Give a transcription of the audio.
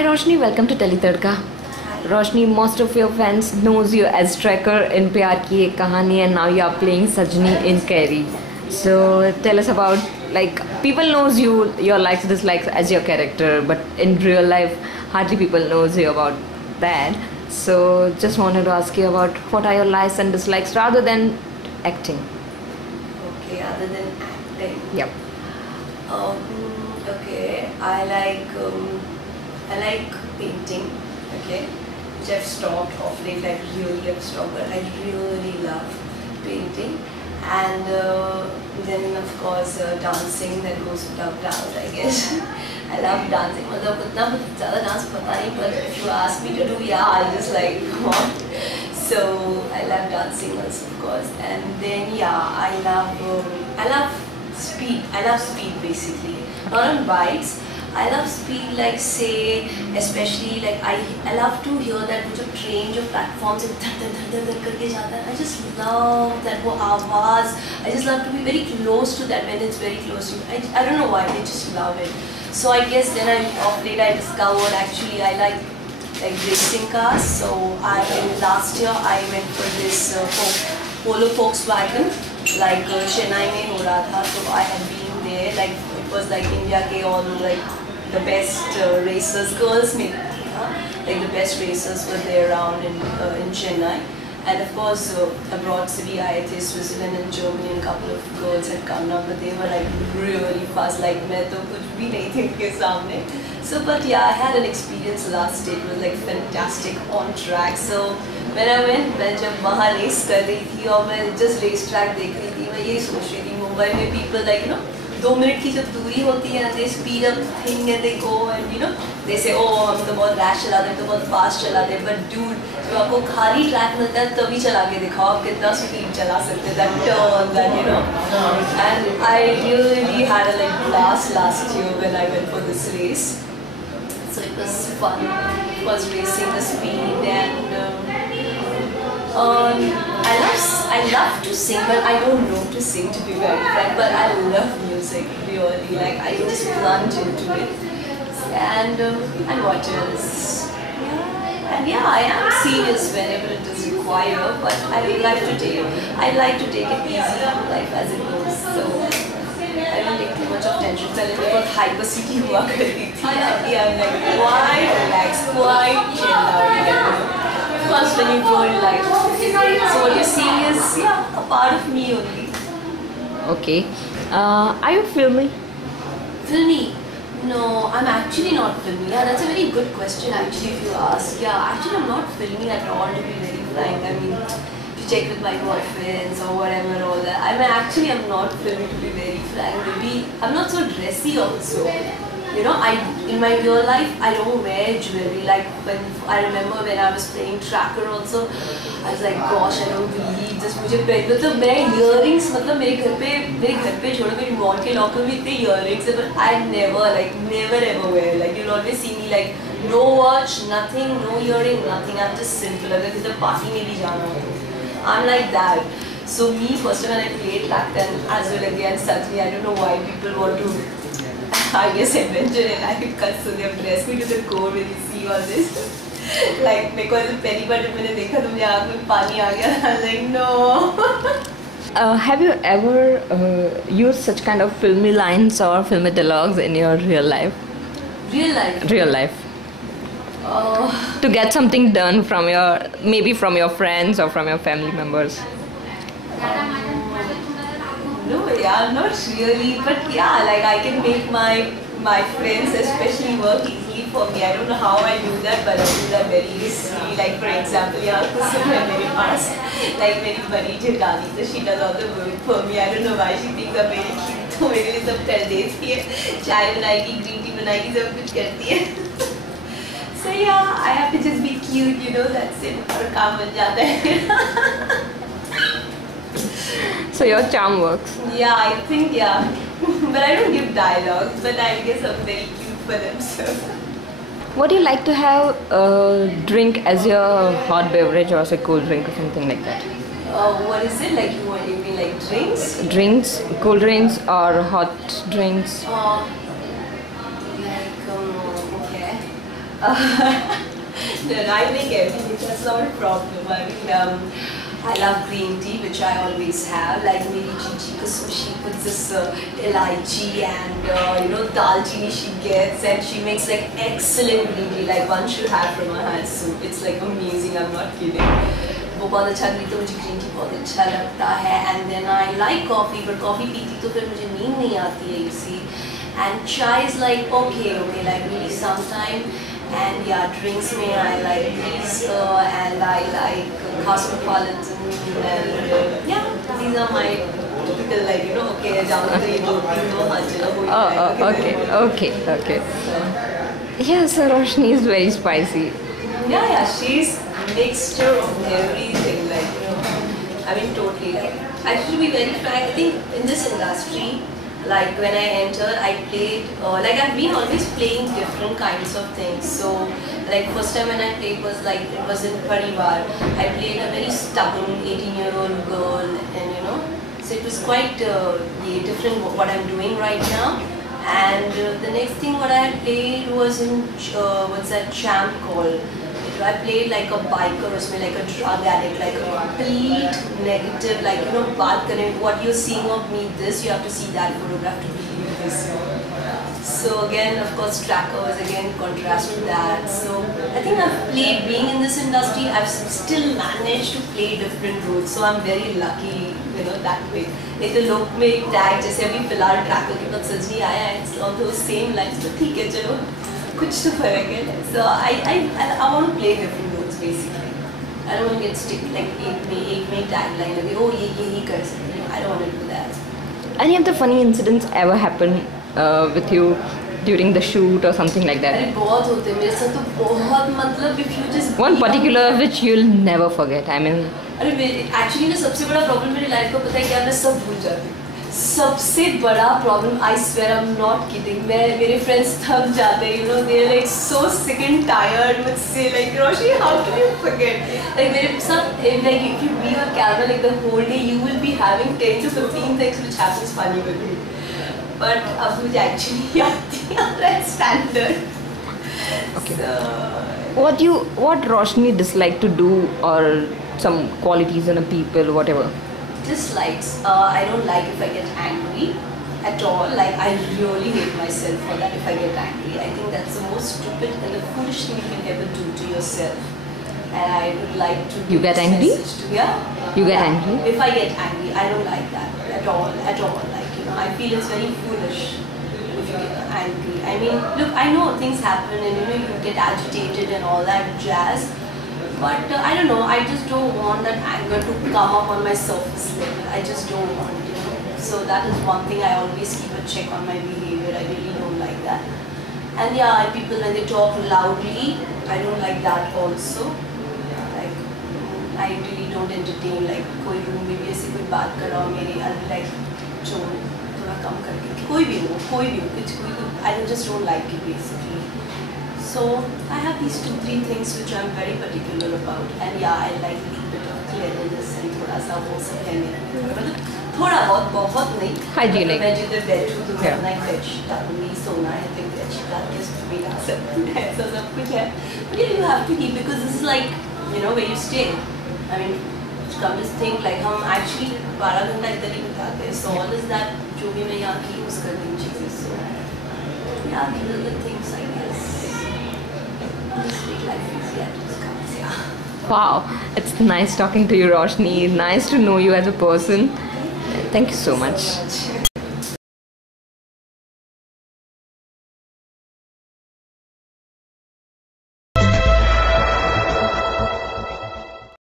Hi Roshni, welcome to Tele Tadka. Roshni, most of your fans knows you as Tracker in Pyar Ki Ek Kahani, and now you are playing Sajni in Carrie. So tell us about, like, people knows you, your likes dislikes as your character, but in real life hardly people knows you about that. So just wanted to ask you about what are your likes and dislikes rather than acting. Okay, other than acting. Yep. Okay, I like painting. Okay, which I've stopped of late. I really have stopped, but I really love painting. And then of course dancing, that goes without doubt, I guess. I love dancing. मतलब उतना ज़्यादा dance पता नहीं, but if you ask me to do, yeah, I'll just like come on. So I love dancing also, of course. And then yeah, I love speed. I love speed basically. Not on bikes. I love speed, like say, especially like I love to hear that जो train जो platform से धर करके जाता है. I just love that वो आवाज़. I just love to be very close to that when it's very close to you. I don't know why, I just love it. So I guess then of late I discovered actually I like racing cars. So last year I went for this Polo Volkswagen, like Chennai में हो रहा था. So I had been there, like it was like India के all like the best racers, girls में like the best racers were there around in Chennai. And of course abroad से भी आए थे, Switzerland and Germany, and a couple of girls had come down, but they were like really fast. Like मैं तो कुछ भी नहीं थी उनके सामने. So but yeah, I had an experience last day. It was like fantastic on track. So when I went, मैं जब वहाँ race कर रही थी और मैं just race track देख रही थी, मैं यही सोच रही थी मुंबई में people like 2 मिनट की जब दूरी होती है, they speed up thing and they go and they say oh हम तो बहुत रैश चलाते हैं, तो बहुत फास्ट चलाते हैं. But dude, जब आपको खाली ट्रैक मिलता है तभी चला के दिखाओ आप कितना स्पीड चला सकते हैं. That turn, that And I really had a like blast last year when I went for this race. So it was fun. It was racing the speed and I love to sing, but I don't know to sing, to be very frank. But I love music really. Like I just plunge into it. And what else? And yeah, I am serious whenever it is required. But I like to take it easy, life as it goes. So I don't take too much of tension. पहले मैं बहुत hyper city हुआ करती थी. I'm like quite relaxed, quite chilled out. First when you grow in life. So what you're seeing is a part of me only. Okay. Are you filming? Filmy? No, I'm actually not filming. Yeah, that's a very good question actually if you ask. Yeah, actually I'm not filming at all, to be very frank. I mean, to check with my boyfriends or whatever and all that. I mean, actually I'm not filming, to be very frank. Maybe I'm not so dressy also. In my real life, I don't wear jewelry. Like I remember when I was playing Tracker also, I was like, gosh, I don't believe this. मुझे मतलब मैं earrings मतलब मेरे घर पे छोड़ो मेरी mall के लॉकर में इतने earrings है, but I never ever wear. Like you'll always see me like no watch, nothing, no earring, nothing. I'm just simple. अगर किधर party में भी जाना हो, I'm like that. So me, first time when I played Tracker and as well again Sajni, I don't know why people want to, I guess, adventure and I could cut, so they have dressed me to the core when you see all this. Like मेरे को ऐसे पहली बार जब मैंने देखा तो मुझे आँख में पानी आ गया. I was like no. Have you ever used such kind of filmy lines or filmy dialogues in your real life? Real life? Real life. To get something done from maybe from your friends or from your family members. No, yeah, not really, but yeah, like I can make my friends especially work easily for me. I don't know how I do that, but I do that very easily. Like for example, like very buddy Jitani, so she does all the work for me. I don't know why she thinks I'm very cute, so मेरे लिए सब कर देती है. चाय बनाएगी, green tea बनाएगी, सब कुछ करती है. So yeah, I have to just be cute, that's it. और काम बन जाता है. So your charm works. Yeah, I think but I don't give dialogues, but I guess I'm very cute for them. So. What do you like to have drink as your hot beverage or as a cold drink or something like that? What is it? Like you mean like drinks? Drinks, cold drinks or hot drinks? Okay. No, I make everything. That's not a problem. I mean, I love green tea, which I always have. Like Meri Chichi, because she puts this elaichi and dalchini she gets, and she makes like excellent green tea. Like one should have from her hand soup. It's like amazing. I'm not kidding. वो बहुत अच्छा लगती है, मुझे green tea बहुत अच्छा लगता है. And then I like coffee, but coffee पीती तो फिर मुझे नींद नहीं आती है, you see. And chai is like okay, like really sometime. And yeah, drinks में I like these and I like cosmopolitan and yeah, these are my typical like okay, जाऊँ तो ये दो हाँ चलो हो जाएगा. Okay. Yeah, so Roshni is very spicy. Yeah, she's mixture of everything, like I mean totally. Like I should be very frank, I think in this industry, like when I entered, I played like I've been always playing different kinds of things. So like first time when I played was like it was in Parivar. I played a very stubborn 18-year-old girl, and so it was quite different what I'm doing right now. And the next thing what I played was in what's that Champ called? I played like a biker, like a drug addict, like a complete negative, like baat karne, what you're seeing of me, this you have to see that photograph to believe this. So again, of course, Tracker was again contrast to that. So I think I've played, being in this industry, I've still managed to play different roles. So I'm very lucky, that way. Like the लोग में एक tag जैसे अभी फिलहाल Tracker के बाद सजनी आया है, it's on those same lines, तो ठीक है चलो कुछ तो फर्क है. So I want to play different roles basically. I don't want to get stick like एक में tagline लगे oh ये कर सकते हैं. I don't want to do that. Any of the funny incidents ever happen with you during the shoot or something like that? अरे बहुत होते हैं मेरे साथ तो बहुत, मतलब if you just one particular which you'll never forget. I mean, अरे मेरे एक्चुअली ना सबसे बड़ा प्रॉब्लम मेरी लाइफ का पता है क्या, मैं सब भूल जाती हूँ. सबसे बड़ा problem, I swear I am not kidding, मेरे फ्रेंड्स थक जाते हैं, they are like so sick and tired मुझसे, like Roshni how can you forget, like मेरे सब like if you be on camera like the whole day you will be having 10 to 15 things which happens funny with me, but अब मुझे actually आती है standard. what Roshni dislike to do, or some qualities in a people, whatever? Dislikes, I don't like if I get angry at all. Like I really hate myself for that if I get angry. I think that's the most stupid and the foolish thing you can ever do to yourself. And I would like to You get angry? You get angry? If I get angry, I don't like that at all. Like I feel it's very foolish if you get angry. I mean, look, I know things happen and you get agitated and all that jazz. But I don't know, I just don't want that anger to come up on my surface level. I just don't want it. So that is one thing I always keep a check on my behavior. I really don't like that. And yeah, people when they talk loudly, I don't like that also. Like I really don't entertain like कोई room में भी ऐसी कोई बात कर रहा हो मेरी, I'll be like चलो थोड़ा कम करके, कोई भी हो कुछ I just don't like it basically. So I have these 2-3 things which I'm very particular about, and yeah, I like a little bit of cleanliness and थोड़ा सा वो सब है मेरे, मतलब थोड़ा बहुत नहीं. Hygienic. मैं जिधर बैठूँ तो मैं अपना एक बेडशीट डालूँगी, सोना है तो एक बेडशीट डाल के उसमें भी डाल सकती हूँ, ऐसा सब कुछ है. But yeah, you have to keep, because this is like where you stay. I mean, come just think like हम actually 12 घंटा इधर ही बिताते हैं. So all is that जो भी मैं यहाँ की यूज़ करती हूँ चीज़ें. So yeah, these are the things I guess. Wow, it's nice talking to you, Roshni. Nice to know you as a person. Thank you so much.